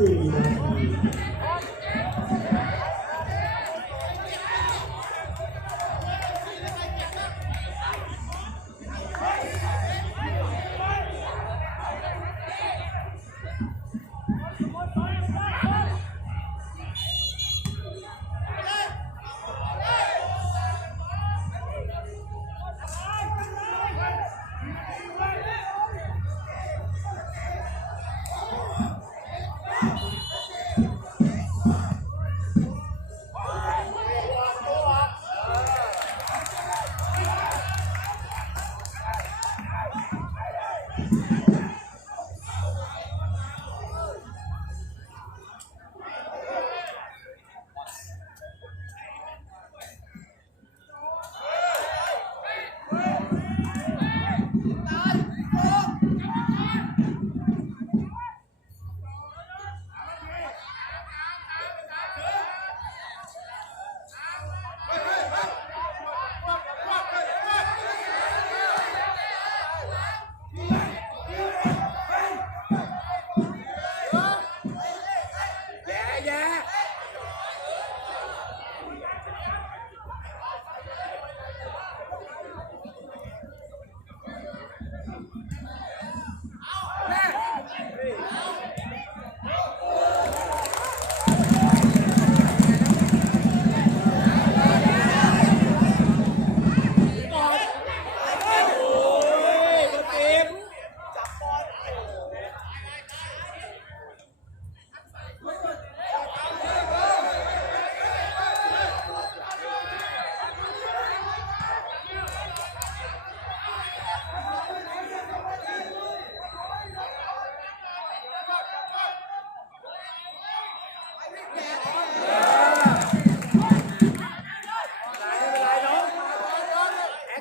Sim.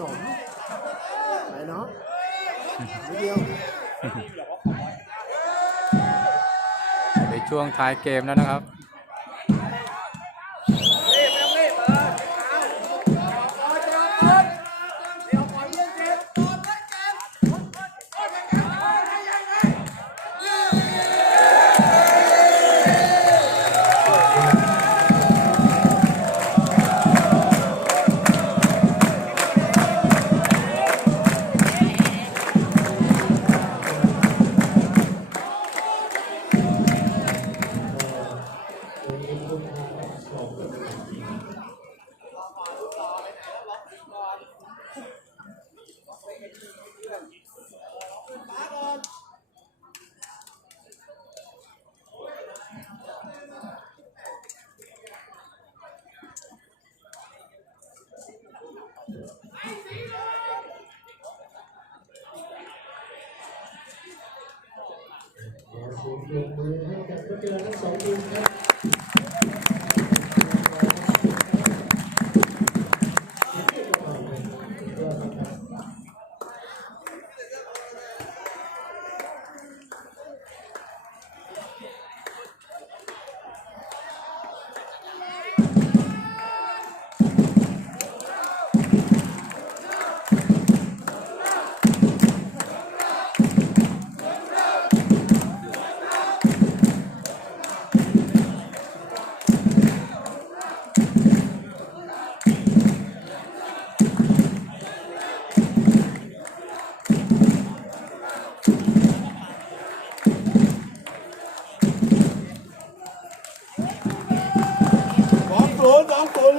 นมไปเนาะนิดเดียวในช่วงท้ายเกมแล้วนะครับ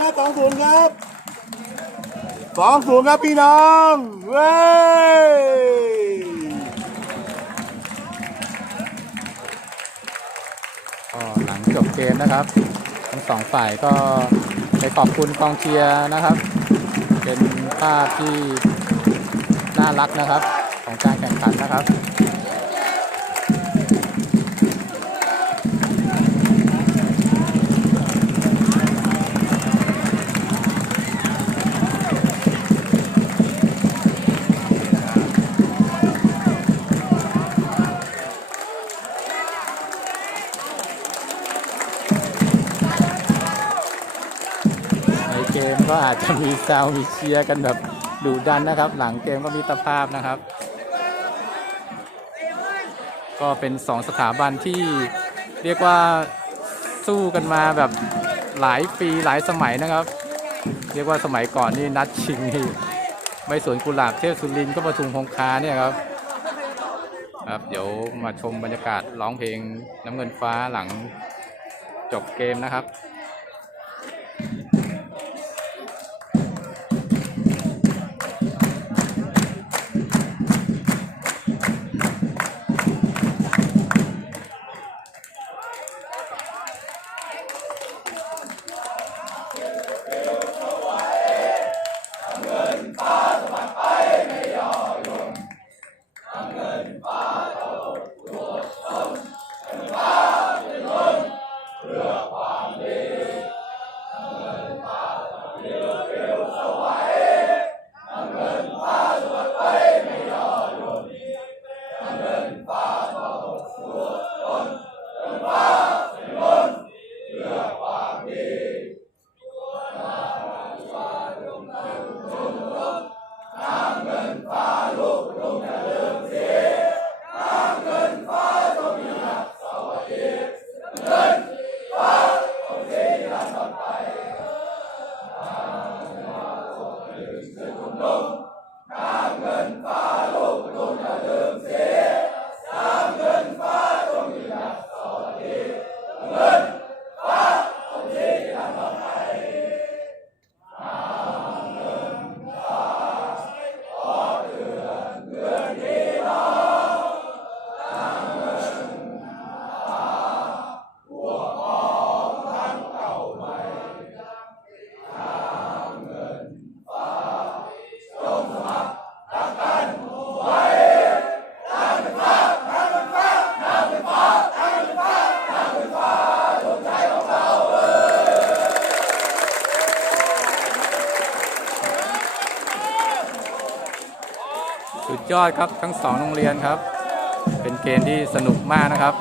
ครับสองศูนย์ครับสองศูนย์ครับพี่น้องเว้ยก็หลังจบเกมนะครับ ทั้งสองฝ่ายก็ไปขอบคุณกองเชียร์นะครับ เป็นภาพที่น่ารักนะครับ ของการแข่งขันนะครับ จะมีแซวมีเชียร์กันแบบดุดันนะครับ หลังเกมก็มีตภาพนะครับ ก็เป็นสองสถาบันที่เรียกว่าสู้กันมาแบบหลายปีหลายสมัยนะครับ เรียกว่าสมัยก่อนนี่นัดชิงนี่ไม่สวนกุหลาบเทพสุรินก็ประทุมคงคาเนี่ยครับครับ เดี๋ยวมาชมบรรยากาศร้องเพลงน้ำเงินฟ้าหลังจบเกมนะครับ ยอดครับทั้งสองโรงเรียนครับ เป็นเกมที่สนุกมากนะครับ